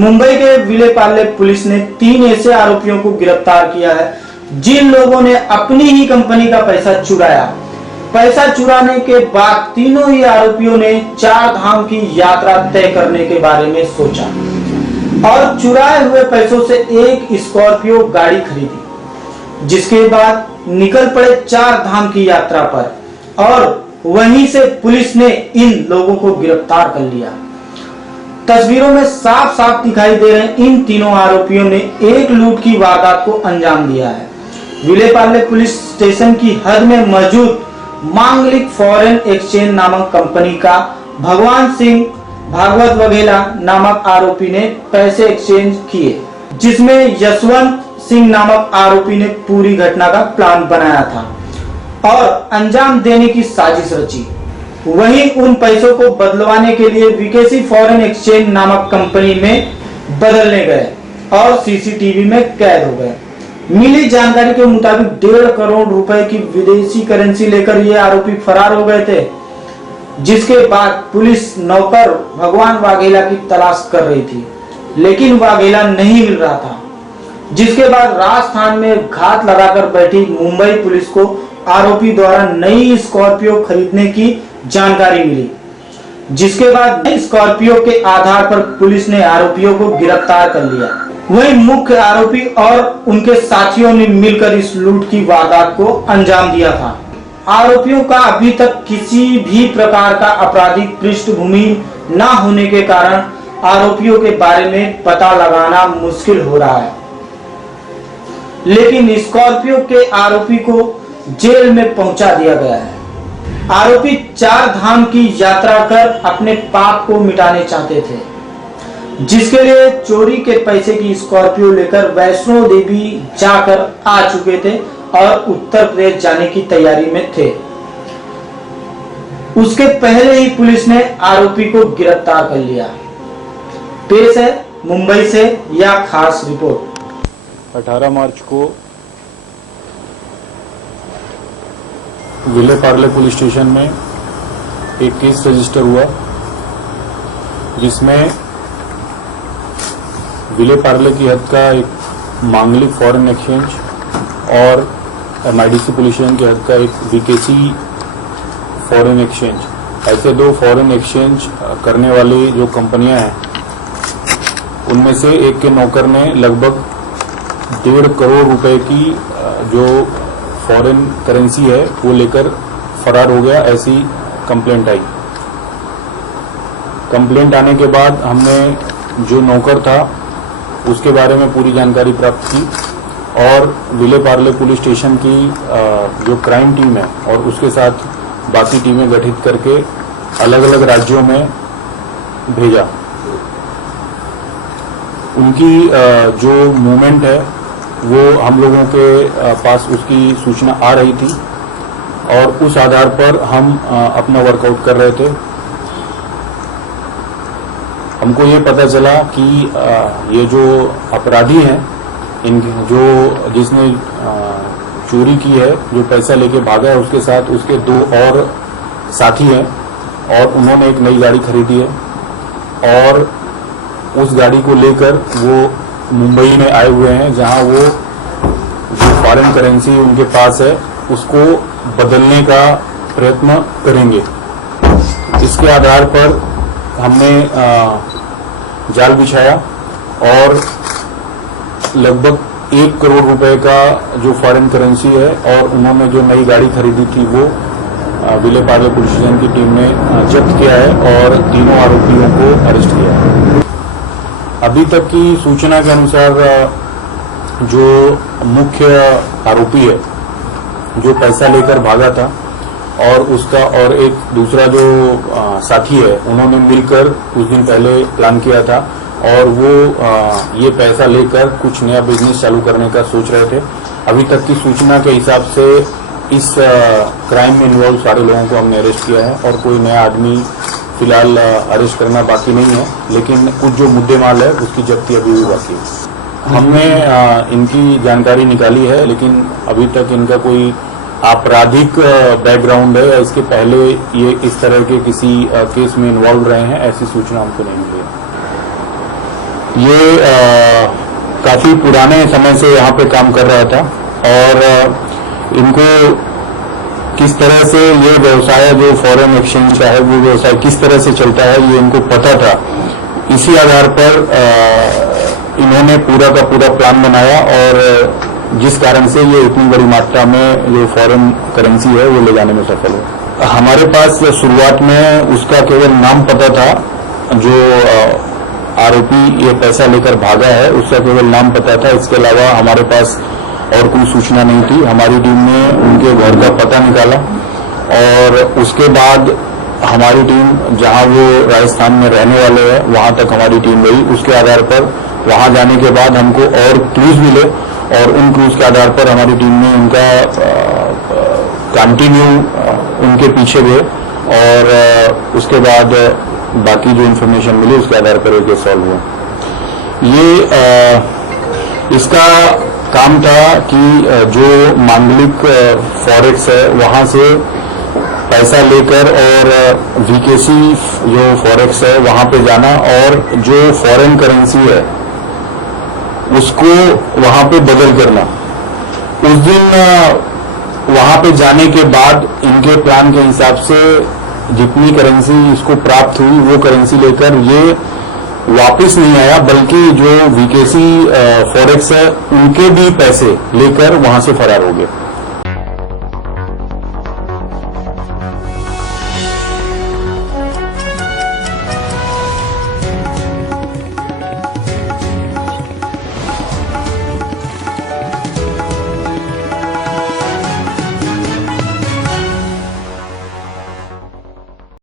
मुंबई के विलेपार्ले पुलिस ने 3 ऐसे आरोपियों को गिरफ्तार किया है जिन लोगों ने अपनी ही कंपनी का पैसा चुराया। पैसा चुराने के बाद तीनों ही आरोपियों ने 4 धाम की यात्रा तय करने के बारे में सोचा और चुराए हुए पैसों से एक स्कॉर्पियो गाड़ी खरीदी, जिसके बाद निकल पड़े 4 धाम की यात्रा पर और वहीं से पुलिस ने इन लोगों को गिरफ्तार कर लिया। तस्वीरों में साफ साफ दिखाई दे रहे इन तीनों आरोपियों ने एक लूट की वारदात को अंजाम दिया है। विलेपार्ले पुलिस स्टेशन की हद में मौजूद मांगलिक फॉरेन एक्सचेंज नामक कंपनी का भगवान सिंह भागवत वघेला नामक आरोपी ने पैसे एक्सचेंज किए, जिसमें यशवंत सिंह नामक आरोपी ने पूरी घटना का प्लान बनाया था और अंजाम देने की साजिश रची। वहीं उन पैसों को बदलवाने के लिए विकेसी फॉरेन एक्सचेंज नामक कंपनी में बदलने गए और सीसीटीवी में कैद हो गए। मिली जानकारी के मुताबिक 1.5 करोड़ रुपए की विदेशी करेंसी लेकर ये आरोपी फरार हो गए थे, जिसके बाद पुलिस नौकर भगवान वाघेला की तलाश कर रही थी, लेकिन वाघेला नहीं मिल रहा था। जिसके बाद राजस्थान में घात लगाकर बैठी मुंबई पुलिस को आरोपी द्वारा नई स्कॉर्पियो खरीदने की जानकारी मिली, जिसके बाद स्कॉर्पियो के आधार पर पुलिस ने आरोपियों को गिरफ्तार कर लिया। वहीं मुख्य आरोपी और उनके साथियों ने मिलकर इस लूट की वारदात को अंजाम दिया था। आरोपियों का अभी तक किसी भी प्रकार का आपराधिक पृष्ठभूमि न होने के कारण आरोपियों के बारे में पता लगाना मुश्किल हो रहा है, लेकिन स्कॉर्पियो के आरोपी को जेल में पहुंचा दिया गया है। आरोपी 4 धाम की यात्रा कर अपने पाप को मिटाने चाहते थे, जिसके लिए चोरी के पैसे की स्कॉर्पियो लेकर वैष्णो देवी जाकर आ चुके थे और उत्तर प्रदेश जाने की तैयारी में थे। उसके पहले ही पुलिस ने आरोपी को गिरफ्तार कर लिया। पेश है मुंबई से यह खास रिपोर्ट। 18 मार्च को विलेपार्ले पुलिस स्टेशन में एक केस रजिस्टर हुआ, जिसमें विलेपार्ले की हद का एक मांगलिक फॉरेन एक्सचेंज और MIDC पुलिस स्टेशन की हद का एक विकेसी फॉरेन एक्सचेंज, ऐसे 2 फॉरेन एक्सचेंज करने वाली जो कंपनियां हैं, उनमें से एक के नौकर ने लगभग 1.5 करोड़ रुपए की जो फॉरेन करेंसी है वो लेकर फरार हो गया, ऐसी कंप्लेंट आई। कंप्लेंट आने के बाद हमने जो नौकर था उसके बारे में पूरी जानकारी प्राप्त की और विलेपार्ले पुलिस स्टेशन की जो क्राइम टीम है और उसके साथ बाकी टीमें गठित करके अलग अलग राज्यों में भेजा। उनकी जो मूवमेंट है वो हम लोगों के पास उसकी सूचना आ रही थी और उस आधार पर हम अपना वर्कआउट कर रहे थे। हमको ये पता चला कि ये जो अपराधी हैं, इन जो जिसने चोरी की है, जो पैसा लेके भागा है, उसके साथ उसके 2 और साथी हैं और उन्होंने एक नई गाड़ी खरीदी है और उस गाड़ी को लेकर वो मुंबई में आए हुए हैं, जहां वो जो फॉरेन करेंसी उनके पास है उसको बदलने का प्रयत्न करेंगे। इसके आधार पर हमने जाल बिछाया और लगभग 1 करोड़ रुपए का जो फॉरेन करेंसी है और उन्होंने जो नई गाड़ी खरीदी थी वो विलेपार्ले पुलिस स्टेशन की टीम ने जब्त किया है और तीनों आरोपियों को अरेस्ट किया है। अभी तक की सूचना के अनुसार जो मुख्य आरोपी है, जो पैसा लेकर भागा था और उसका और एक दूसरा जो साथी है, उन्होंने मिलकर कुछ दिन पहले प्लान किया था और वो ये पैसा लेकर कुछ नया बिजनेस चालू करने का सोच रहे थे। अभी तक की सूचना के हिसाब से इस क्राइम में इन्वॉल्व सारे लोगों को हमने अरेस्ट किया है और कोई नया आदमी फिलहाल अरेस्ट करना बाकी नहीं है, लेकिन कुछ जो मुद्देमाल है उसकी जब्ती अभी भी बाकी है। हमने इनकी जानकारी निकाली है, लेकिन अभी तक इनका कोई आपराधिक बैकग्राउंड है या इसके पहले ये इस तरह के किसी केस में इन्वॉल्व रहे हैं, ऐसी सूचना हमको नहीं मिली है। ये काफी पुराने समय से यहाँ पे काम कर रहा था और इनको किस तरह से ये व्यवसाय जो फॉरेन एक्सचेंज का है वो व्यवसाय किस तरह से चलता है ये इनको पता था। इसी आधार पर इन्होंने पूरा का पूरा प्लान बनाया और जिस कारण से ये इतनी बड़ी मात्रा में जो फॉरेन करेंसी है वो ले जाने में सफल हुआ। हमारे पास शुरुआत में उसका केवल नाम पता था, जो आरोपी ये पैसा लेकर भागा है उसका केवल नाम पता था। इसके अलावा हमारे पास और कोई सूचना नहीं थी। हमारी टीम ने उनके घर का पता निकाला और उसके बाद हमारी टीम जहां वो राजस्थान में रहने वाले हैं वहां तक हमारी टीम गई। उसके आधार पर वहां जाने के बाद हमको और क्लूज मिले और उन क्लूज के आधार पर हमारी टीम ने उनका कंटिन्यू उनके पीछे गए और उसके बाद बाकी जो इन्फॉर्मेशन मिली उसके आधार पर ये केस सॉल्व हुआ। ये इसका काम था कि जो मांगलिक फॉरेक्स है वहां से पैसा लेकर और वीकेसी जो फॉरेक्स है वहां पे जाना और जो फॉरेन करेंसी है उसको वहां पे बदल करना। उस दिन वहां पे जाने के बाद इनके प्लान के हिसाब से जितनी करेंसी इसको प्राप्त हुई वो करेंसी लेकर ये वापस नहीं आया, बल्कि जो वीकेसी फॉरेक्स है उनके भी पैसे लेकर वहां से फरार हो गए।